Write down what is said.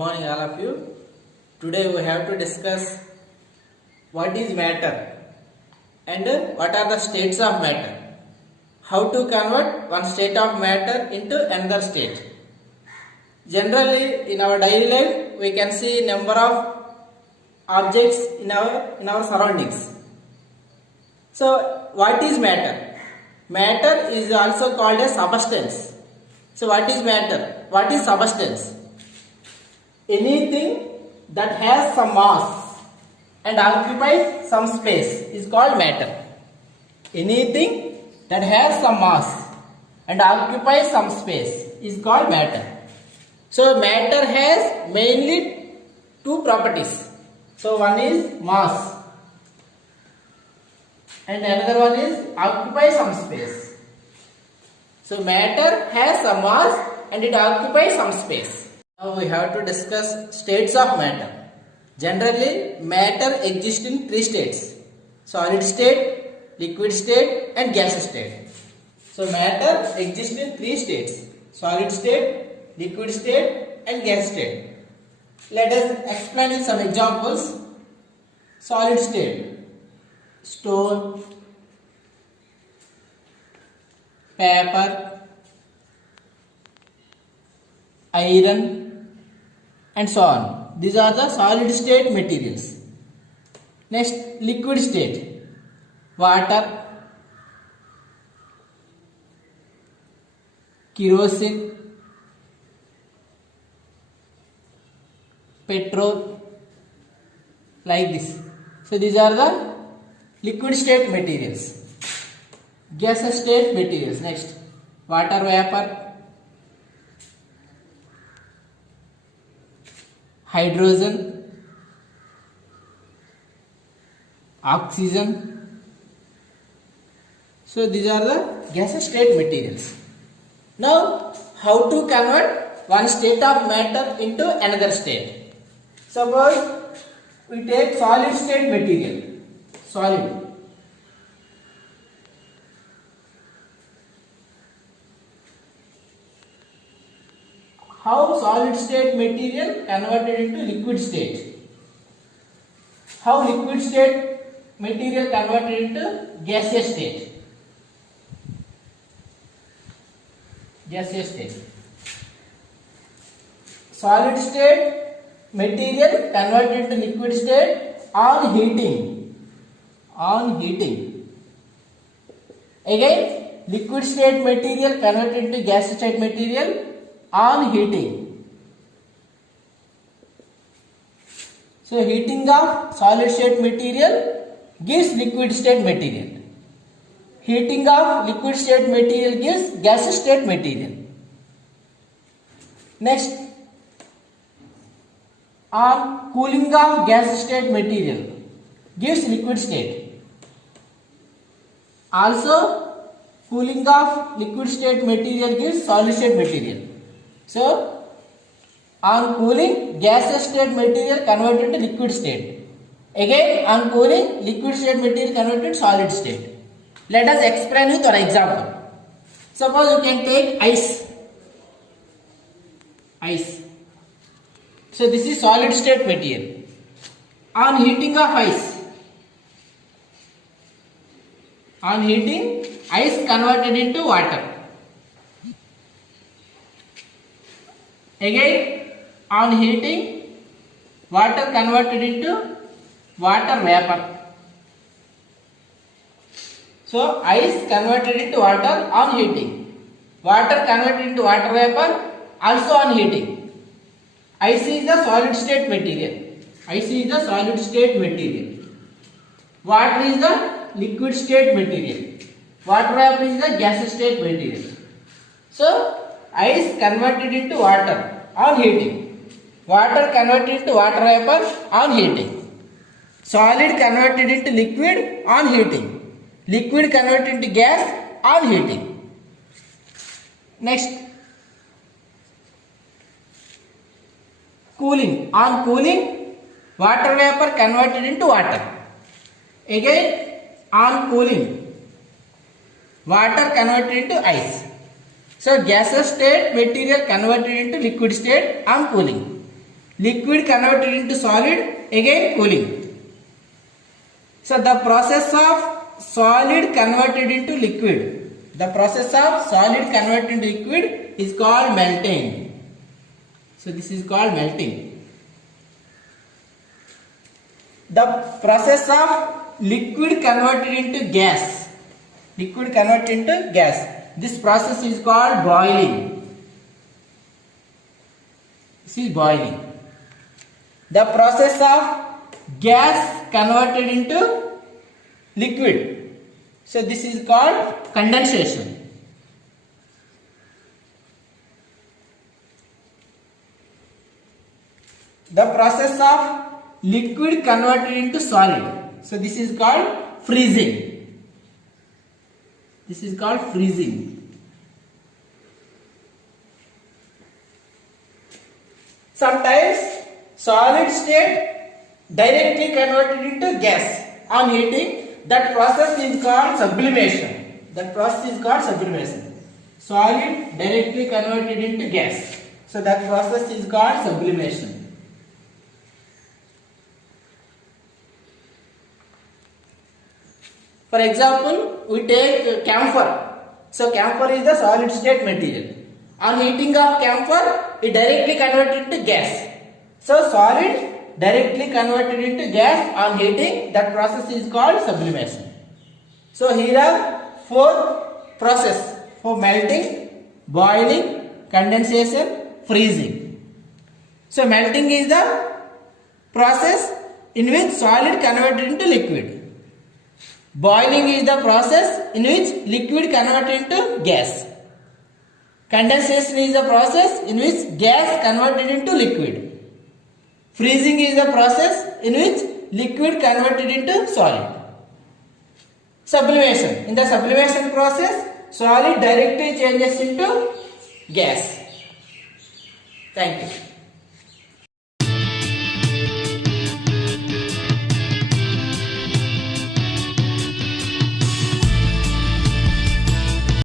morning all of you. Today we have to discuss what is matter and what are the states of matter. How to convert one state of matter into another state. Generally in our daily life we can see number of objects in our surroundings. So what is matter? Matter is also called as substance. So what is matter? What is substance? Anything that has some mass and occupies some space is called matter. Anything that has some mass and occupies some space is called matter. So matter has mainly two properties. So one is mass and another one is occupy some space. So matter has some mass and it occupies some space. Now we have to discuss states of matter. Generally, matter exists in three states: solid state, liquid state and gaseous state. So matter exists in three states: solid state, liquid state and gas state. Let us explain with some examples. Solid state: stone, paper, iron and so on. These are the solid state materials. Next, liquid state: water, kerosene, petrol, like this. So these are the liquid state materials. Gaseous state materials: next, water vapor, hydrogen, oxygen. So these are the gaseous state materials. Now how to convert one state of matter into another state? Suppose we take solid state material. Solid. How solid state material converted into liquid state? How liquid state material converted into gaseous state? Gaseous state. Solid state material converted into liquid state on heating. On heating. Again, liquid state material converted into gaseous state material on heating. So heating of solid state material gives liquid state material. Heating of liquid state material gives gaseous state material. Next, on cooling of gaseous state material gives liquid state. Also, cooling of liquid state material gives solid state material. So, on cooling, gaseous state material converted to liquid state. Again, on cooling, liquid state material converted to solid state. Let us explain with an example. Suppose you can take ice. Ice. So, this is solid state material. On heating of ice. On heating, ice converted into water. Again, on heating, water converted into water vapor. So, ice converted into water on heating. Water converted into water vapor also on heating. Ice is the solid state material. Ice is the solid state material. Water is the liquid state material. Water vapor is the gaseous state material. So, ice converted into water on heating. Water converted into water vapor on heating. Solid converted into liquid on heating. Liquid converted into gas on heating. Next, cooling. On cooling, water vapor converted into water. Again, on cooling, water converted into ice. So gaseous state material converted into liquid state on cooling. liquid converted into solid, again cooling. So the process of solid converted into liquid, the process of solid converted into liquid is called melting. So this is called melting. The process of liquid converted into gas, liquid converted into gas, this process is called boiling. This is boiling. The process of gas converted into liquid, so this is called condensation. The process of liquid converted into solid, so this is called freezing. This is called freezing. Sometimes solid state directly converted into gas on heating, that process is called sublimation. That process is called sublimation. Solid directly converted into gas, so that process is called sublimation. For example, we take camphor. So camphor is the solid state material. On heating of camphor, it directly converted into gas. So solid directly converted into gas on heating, that process is called sublimation. So here are four processes for melting, boiling, condensation, freezing. So melting is the process in which solid converted into liquid. Boiling is the process in which liquid converted into gas. Condensation is the process in which gas converted into liquid. Freezing is the process in which liquid converted into solid. Sublimation. In the sublimation process, solid directly changes into gas. Thank you.